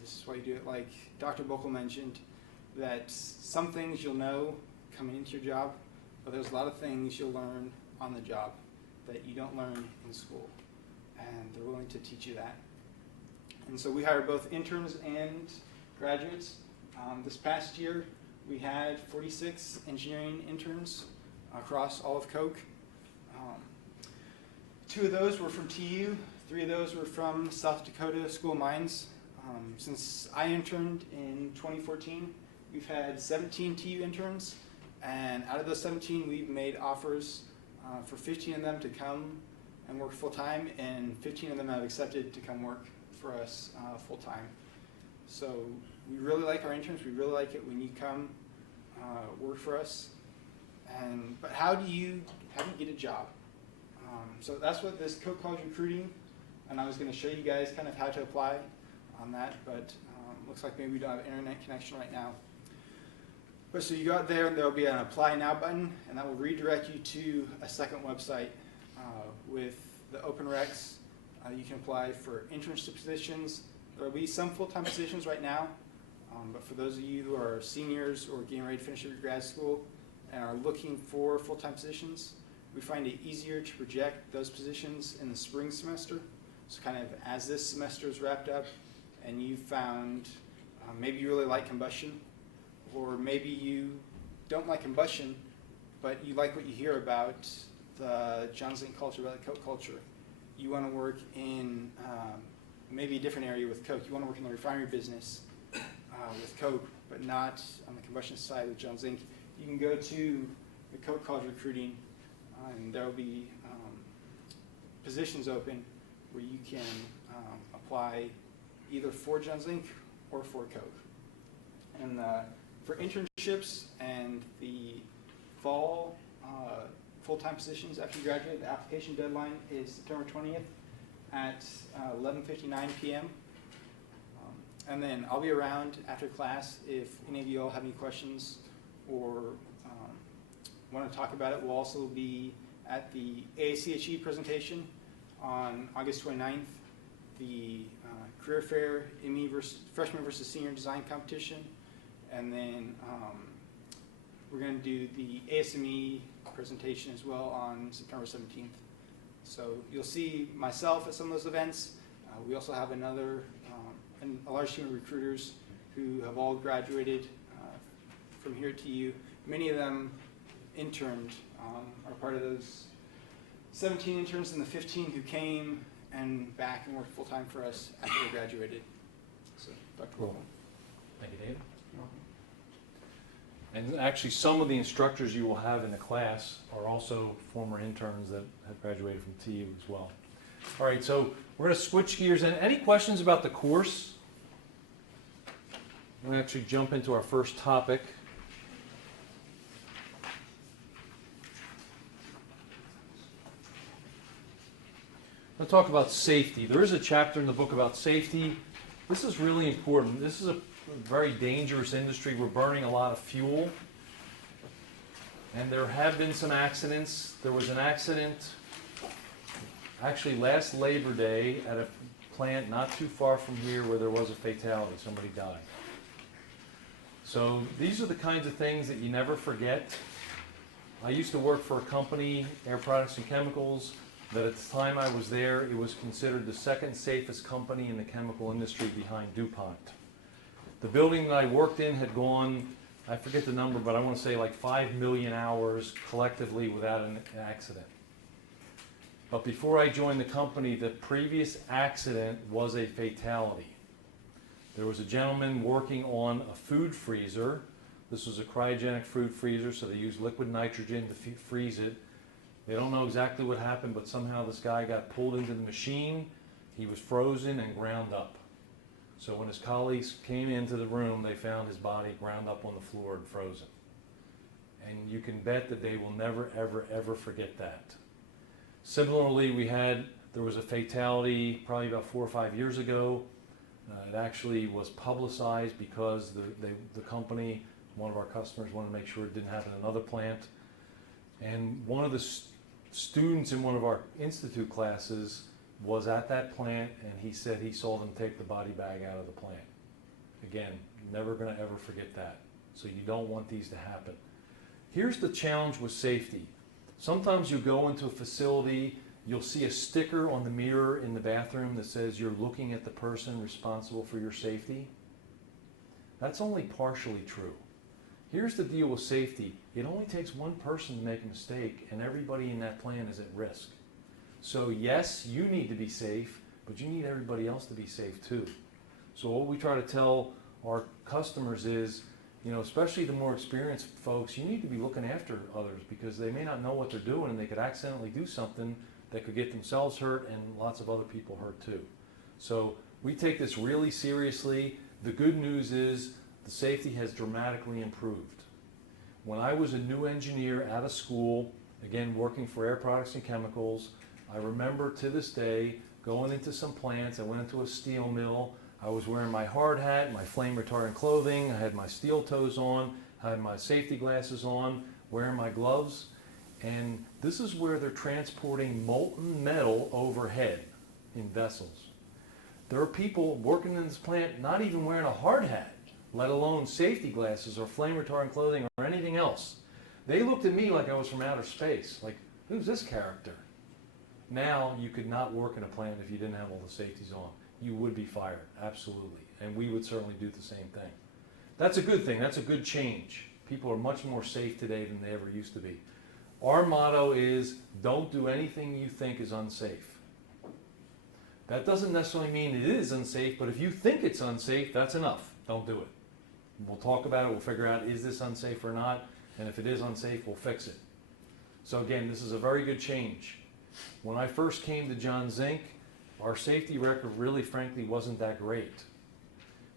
this is why you do it. Like Dr. Buckle mentioned, that some things you'll know coming into your job, but there's a lot of things you'll learn on the job that you don't learn in school, and they're willing to teach you that. And so we hire both interns and graduates. This past year, we had 46 engineering interns across all of Coke. 2 of those were from TU, 3 of those were from South Dakota School of Mines. Since I interned in 2014, we've had 17 TU interns, and out of those 17, we've made offers for 15 of them to come and work full-time, and 15 of them have accepted to come work for us full-time. So we really like our interns. We really like it when you come work for us. But how do you get a job? So that's what this Coke College Recruiting, and I was going to show you guys kind of how to apply on that, but looks like maybe we don't have an internet connection right now. But so you go out there and there'll be an apply now button, and that will redirect you to a second website with the open recs. You can apply for internship positions. There will be some full-time positions right now, but for those of you who are seniors or getting ready to finish your grad school and are looking for full-time positions, we find it easier to project those positions in the spring semester. So kind of as this semester is wrapped up and you found maybe you really like combustion, or maybe you don't like combustion, but you like what you hear about the John Zink culture, about the Coke culture. You want to work in maybe a different area with Coke. You want to work in the refinery business with Coke, but not on the combustion side with John Zink. You can go to the Coke College Recruiting, and there will be positions open where you can apply either for John Zink or for Coke. And for internships and the fall full-time positions after you graduate, the application deadline is September 20th at 11:59 p.m. And then I'll be around after class if any of you all have any questions or want to talk about it. We'll also be at the AACHE presentation on August 29th, the career fair, ME versus freshman versus senior design competition, and then we're going to do the ASME presentation as well on September 17th. So you'll see myself at some of those events. We also have a large team of recruiters who have all graduated from here at TU. Many of them interned are part of those 17 interns and the 15 who came and back and worked full-time for us after they graduated. So, Dr. Cool. Thank you, David. And actually, some of the instructors you will have in the class are also former interns that have graduated from TU as well. All right, so we're going to switch gears. And any questions about the course? I'm going to actually jump into our first topic. I'm going to talk about safety. There is a chapter in the book about safety. This is really important. This is a very dangerous industry. We're burning a lot of fuel. And there have been some accidents. There was an accident actually last Labor Day at a plant not too far from here where there was a fatality. Somebody died. So these are the kinds of things that you never forget. I used to work for a company, Air Products and Chemicals, that at the time I was there, it was considered the second safest company in the chemical industry behind DuPont. The building that I worked in had gone, I forget the number, but I want to say like 5 million hours collectively without an accident. But before I joined the company, the previous accident was a fatality. There was a gentleman working on a food freezer. This was a cryogenic food freezer, so they used liquid nitrogen to freeze it. They don't know exactly what happened, but somehow this guy got pulled into the machine. He was frozen and ground up. So when his colleagues came into the room, they found his body ground up on the floor and frozen. And you can bet that they will never, ever, ever forget that. Similarly, there was a fatality probably about 4 or 5 years ago. It actually was publicized because the company, one of our customers, wanted to make sure it didn't happen in another plant. And one of the students in one of our institute classes was at that plant, and he said he saw them take the body bag out of the plant. Again, never going to ever forget that. So you don't want these to happen. Here's the challenge with safety. Sometimes you go into a facility, you'll see a sticker on the mirror in the bathroom that says you're looking at the person responsible for your safety. That's only partially true. Here's the deal with safety. It only takes one person to make a mistake, and everybody in that plant is at risk. So yes, you need to be safe, but you need everybody else to be safe too. So what we try to tell our customers is, especially the more experienced folks, you need to be looking after others because they may not know what they're doing and they could accidentally do something that could get themselves hurt and lots of other people hurt too. So we take this really seriously. The good news is the safety has dramatically improved. When I was a new engineer out of school, again working for Air Products and Chemicals, I remember to this day going into some plants. I went into a steel mill. I was wearing my hard hat, my flame retardant clothing. I had my steel toes on. I had my safety glasses on, wearing my gloves. And this is where they're transporting molten metal overhead in vessels. There are people working in this plant not even wearing a hard hat, let alone safety glasses or flame retardant clothing or anything else. They looked at me like I was from outer space, like, who's this character? Now, you could not work in a plant if you didn't have all the safeties on. You would be fired, absolutely. And we would certainly do the same thing. That's a good thing. That's a good change. People are much more safe today than they ever used to be. Our motto is, don't do anything you think is unsafe. That doesn't necessarily mean it is unsafe, but if you think it's unsafe, that's enough. Don't do it. We'll talk about it. We'll figure out, is this unsafe or not? And if it is unsafe, we'll fix it. So again, this is a very good change. When I first came to John Zink, our safety record really, frankly, wasn't that great.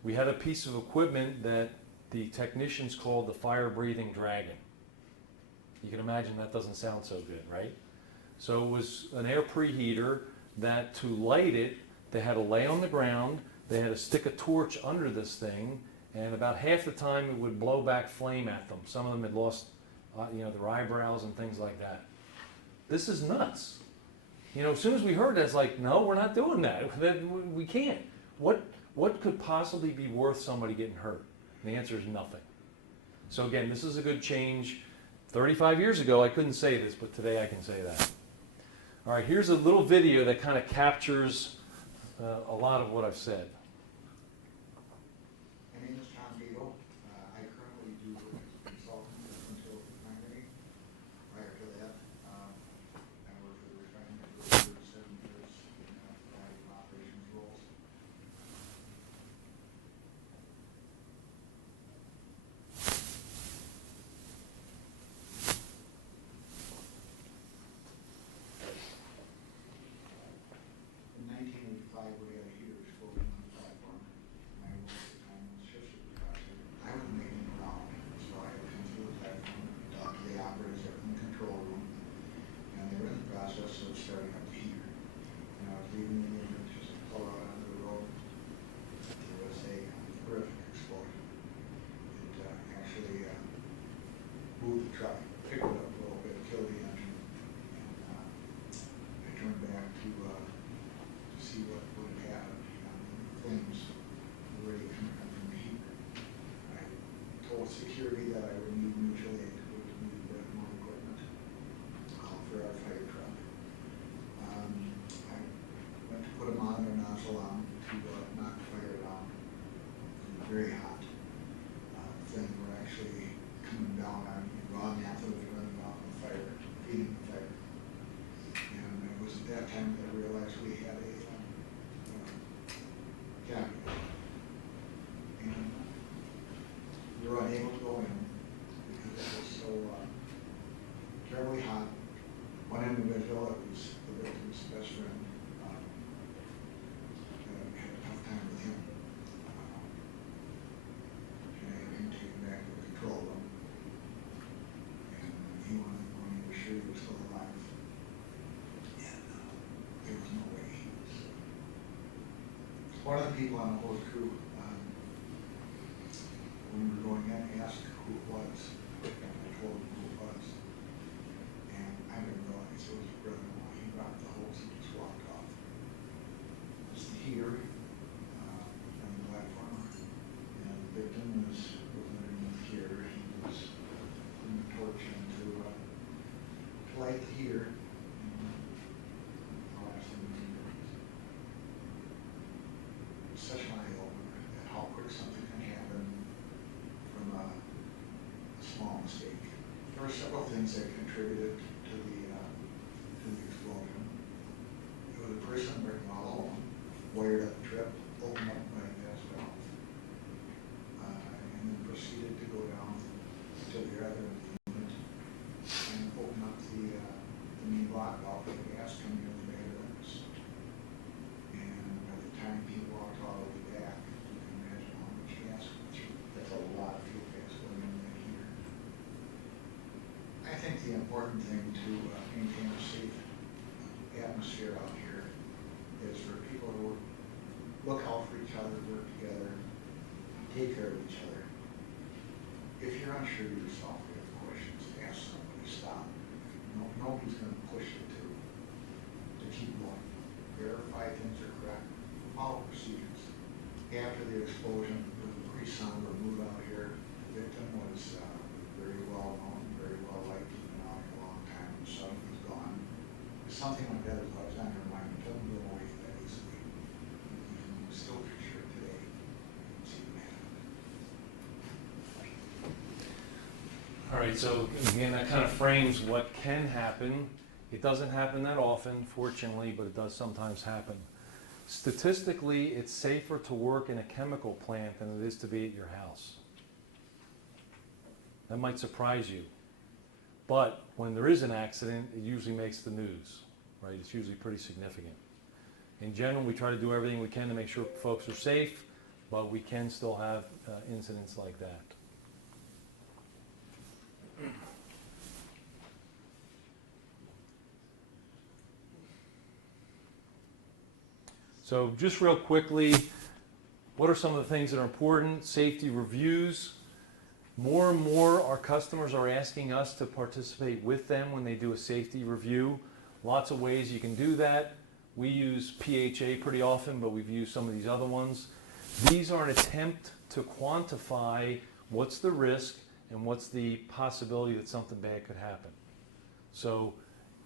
We had a piece of equipment that the technicians called the fire-breathing dragon. You can imagine that doesn't sound so good, right? So it was an air preheater that to light it, they had to lay on the ground, they had to stick a torch under this thing, and about half the time it would blow back flame at them. Some of them had lost their eyebrows and things like that. This is nuts. As soon as we heard that, it's like, no, we're not doing that. We can't. What could possibly be worth somebody getting hurt? And the answer is nothing. So again, this is a good change. 35 years ago, I couldn't say this, but today I can say that. All right, here's a little video that kind of captures a lot of what I've said. My name is John Beadle. I currently do work as a consultant with Untitled Chapter. Prior to that, very hot thing. We're actually coming down on raw naphtha was running off the fire, feeding the fire. And it was at that time that I realized we had a caveat. And we were unable to go in because it was so terribly hot. One individual, it was the victim's best friend, had a tough time with him. And I had him taken back to the control room. And he wanted to be sure he was still alive. And there was no way he was. One of the people on the whole crew, when we were going in, asked who it was. And I told him who it was. And I didn't realize it was his brother-in-law. He dropped the hose and just walked off. It was the heater on the platform. And the victim was underneath here. He was putting the torch in to light the heater. And the last thing we knew was such an eye-opener that how quick something can happen from a small mistake. There were several things that contributed to the explosion. It was a person working all alone, wired up the trip, opened up my gas valve, and then proceeded to go down to the other unit and open up the main block valve for the gas coming in the batteries. And by the time he walked all the way back, you can imagine how much gas went through. That's a lot of fuel gas going in that heater. I think the important thing to maintain a safe atmosphere out here is for people to look out for each other, work together, take care of each other. If you're unsure yourself, you have questions, ask somebody, stop. Nobody's going to push you to keep going. Verify things are correct. Follow procedures. After the explosion, it was a pretty somber mood out here. The victim was very well known, very well liked. He's been out here a long time. The son was gone. Something like that is always on your mind. It doesn't go away that easily. You can still picture it today. You can see what happened. All right, so again, that kind of frames what can happen. It doesn't happen that often, fortunately, but it does sometimes happen. Statistically, it's safer to work in a chemical plant than it is to be at your house. That might surprise you. But when there is an accident, it usually makes the news, right? It's usually pretty significant. In general, we try to do everything we can to make sure folks are safe, but we can still have incidents like that. So just real quickly, what are some of the things that are important? Safety reviews. More and more our customers are asking us to participate with them when they do a safety review. Lots of ways you can do that. We use PHA pretty often, but we've used some of these other ones. These are an attempt to quantify what's the risk and what's the possibility that something bad could happen. So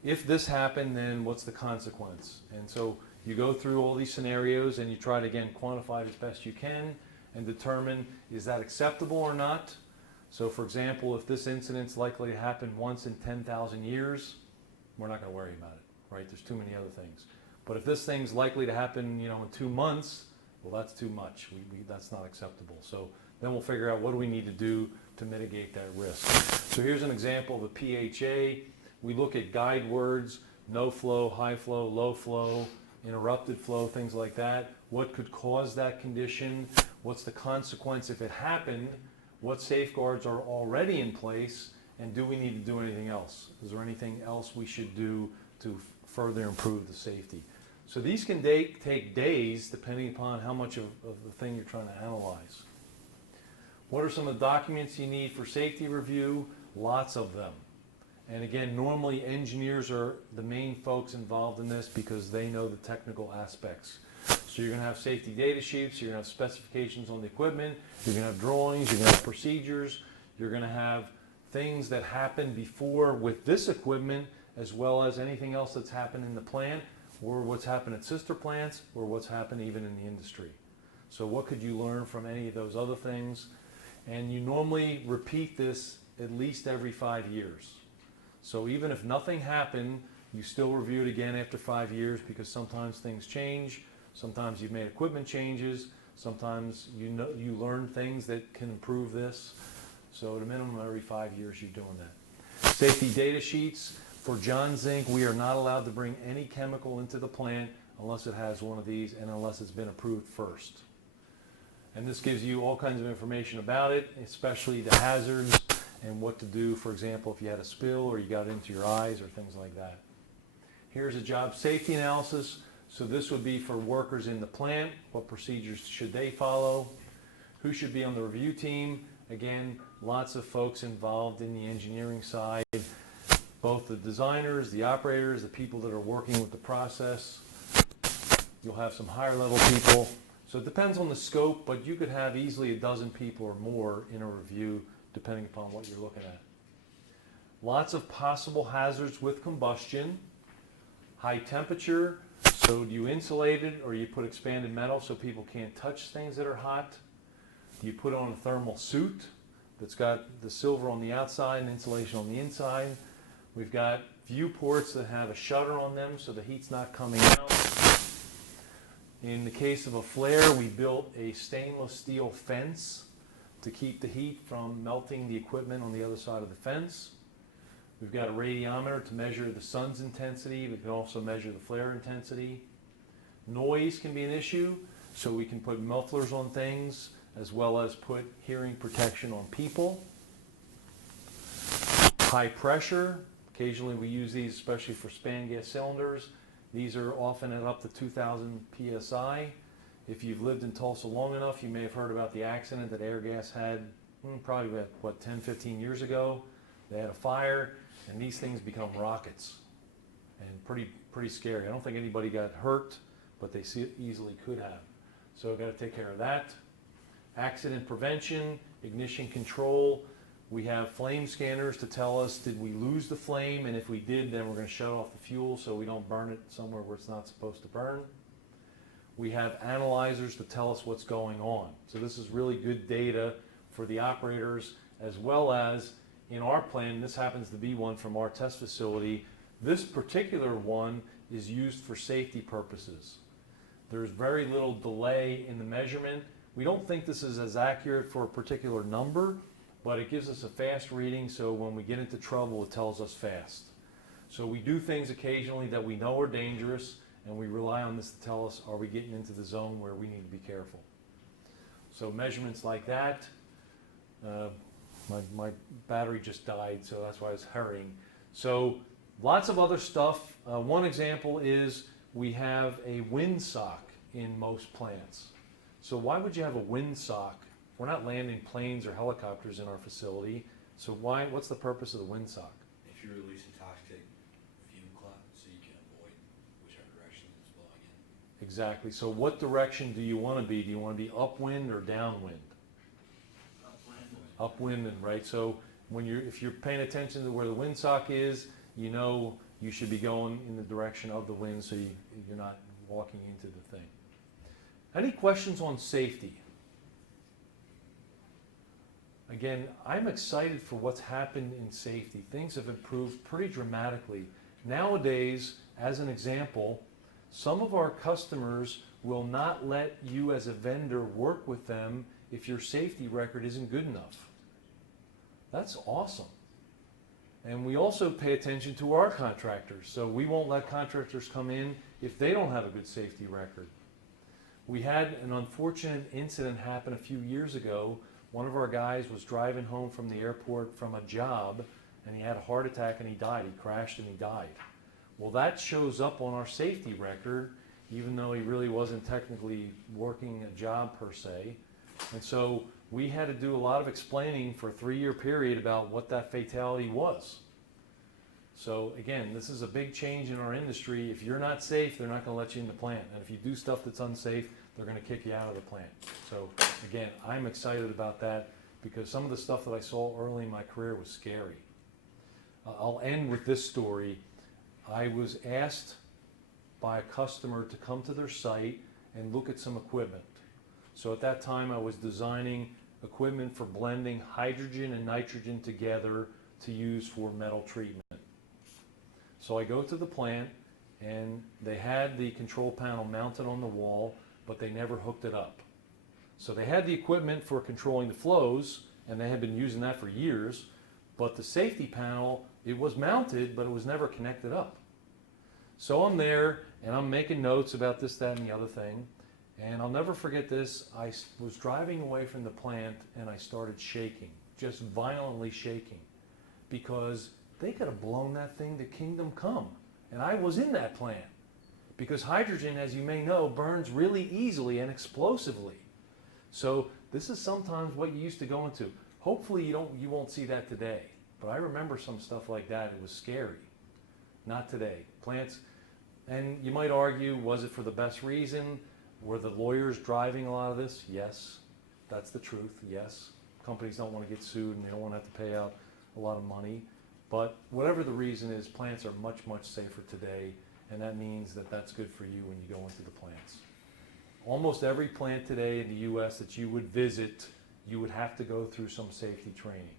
if this happened, then what's the consequence? And so you go through all these scenarios and you try to, again, quantify it as best you can and determine, is that acceptable or not? So for example, if this incident's likely to happen once in 10,000 years, we're not going to worry about it, right? There's too many other things. But if this thing's likely to happen, in 2 months, well, that's too much. That's not acceptable. So then we'll figure out what do we need to do to mitigate that risk. So here's an example of a PHA. We look at guide words, no flow, high flow, low flow, interrupted flow, things like that. What could cause that condition? What's the consequence if it happened? What safeguards are already in place? And do we need to do anything else? Is there anything else we should do to further improve the safety? So these can take days depending upon how much of the thing you're trying to analyze. What are some of the documents you need for safety review? Lots of them. And again, normally engineers are the main folks involved in this because they know the technical aspects. So you're going to have safety data sheets, you're going to have specifications on the equipment, you're going to have drawings, you're going to have procedures, you're going to have things that happen before with this equipment as well as anything else that's happened in the plant or what's happened at sister plants or what's happened even in the industry. So what could you learn from any of those other things? And you normally repeat this at least every 5 years. So even if nothing happened, you still review it again after 5 years, because sometimes things change, sometimes you've made equipment changes, sometimes you learn things that can improve this. So at a minimum every 5 years you're doing that. Safety data sheets. For John Zink, we are not allowed to bring any chemical into the plant unless it has one of these and unless it's been approved first. And this gives you all kinds of information about it, especially the hazards and what to do, for example, if you had a spill or you got it into your eyes or things like that. Here's a job safety analysis. So this would be for workers in the plant. What procedures should they follow? Who should be on the review team? Again, lots of folks involved in the engineering side, both the designers, the operators, the people that are working with the process. You'll have some higher level people. So it depends on the scope, but you could have easily a dozen people or more in a review depending upon what you're looking at. Lots of possible hazards with combustion. High temperature, so do you insulate it or you put expanded metal so people can't touch things that are hot? Do you put on a thermal suit that's got the silver on the outside and insulation on the inside? We've got viewports that have a shutter on them so the heat's not coming out. In the case of a flare, we built a stainless steel fence to keep the heat from melting the equipment on the other side of the fence. We've got a radiometer to measure the sun's intensity. We can also measure the flare intensity. Noise can be an issue, so we can put mufflers on things as well as put hearing protection on people. High pressure. Occasionally we use these, especially for span gas cylinders. These are often at up to 2,000 psi. If you've lived in Tulsa long enough, you may have heard about the accident that Airgas had probably about, what, 10, 15 years ago. They had a fire, and these things become rockets, and pretty scary. I don't think anybody got hurt, but they easily could have. So we've got to take care of that. Accident prevention, ignition control. We have flame scanners to tell us, did we lose the flame? And if we did, then we're going to shut off the fuel so we don't burn it somewhere where it's not supposed to burn. We have analyzers to tell us what's going on. So this is really good data for the operators, as well as in our plan. This happens to be one from our test facility. This particular one is used for safety purposes. There's very little delay in the measurement. We don't think this is as accurate for a particular number, but it gives us a fast reading, so when we get into trouble, it tells us fast. So we do things occasionally that we know are dangerous, and we rely on this to tell us, are we getting into the zone where we need to be careful? So measurements like that. My battery just died, so that's why I was hurrying. So lots of other stuff. One example is we have a windsock in most plants. So why would you have a windsock? We're not landing planes or helicopters in our facility, so what's the purpose of the windsock? If you release a toxic fume cloud, so you can avoid whichever direction it's blowing in. Exactly. So what direction do you want to be? Do you want to be upwind or downwind? Upwind, right? So if you're paying attention to where the windsock is, you know you should be going in the direction of the wind, so you're not walking into the thing. Any questions on safety? Again, I'm excited for what's happened in safety. Things have improved pretty dramatically. Nowadays, as an example, some of our customers will not let you as a vendor work with them if your safety record isn't good enough. That's awesome. And we also pay attention to our contractors. So we won't let contractors come in if they don't have a good safety record. We had an unfortunate incident happen a few years ago. One of our guys was driving home from the airport from a job, and he had a heart attack and he died. He crashed and he died. Well, that shows up on our safety record, even though he really wasn't technically working a job per se. And so we had to do a lot of explaining for a 3-year period about what that fatality was. So again, this is a big change in our industry. If you're not safe, they're not going to let you in the plant. And if you do stuff that's unsafe, they're going to kick you out of the plant. So again, I'm excited about that because some of the stuff that I saw early in my career was scary. I'll end with this story. I was asked by a customer to come to their site and look at some equipment. So at that time, I was designing equipment for blending hydrogen and nitrogen together to use for metal treatment. So I go to the plant, and they had the control panel mounted on the wall, but they never hooked it up. So they had the equipment for controlling the flows, and they had been using that for years, but the safety panel, it was mounted, but it was never connected up. So I'm there, and I'm making notes about this, that, and the other thing, and I'll never forget this. I was driving away from the plant, and I started shaking, just violently shaking, because they could have blown that thing to kingdom come. And I was in that plant, because hydrogen, as you may know, burns really easily and explosively. So this is sometimes what you used to go into. Hopefully you won't see that today, but I remember some stuff like that. It was scary. Not today. Plants, and you might argue, was it for the best reason? Were the lawyers driving a lot of this? Yes, that's the truth, yes. Companies don't want to get sued, and they don't want to have to pay out a lot of money. But whatever the reason is, plants are much, much safer today, and that means that that's good for you when you go into the plants. Almost every plant today in the U.S. that you would visit, you would have to go through some safety training.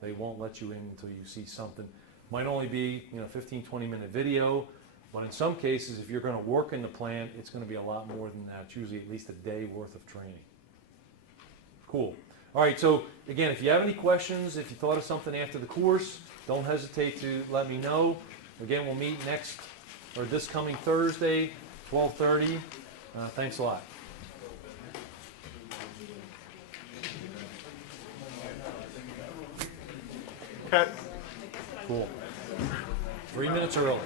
They won't let you in until you see something. Might only be 15, 20-minute video, but in some cases, if you're going to work in the plant, it's going to be a lot more than that. It's usually at least a day worth of training. Cool. All right, so again, if you have any questions, if you thought of something after the course, don't hesitate to let me know. Again, we'll meet this coming Thursday, 12:30. Thanks a lot. Cut. Cool. 3 minutes early.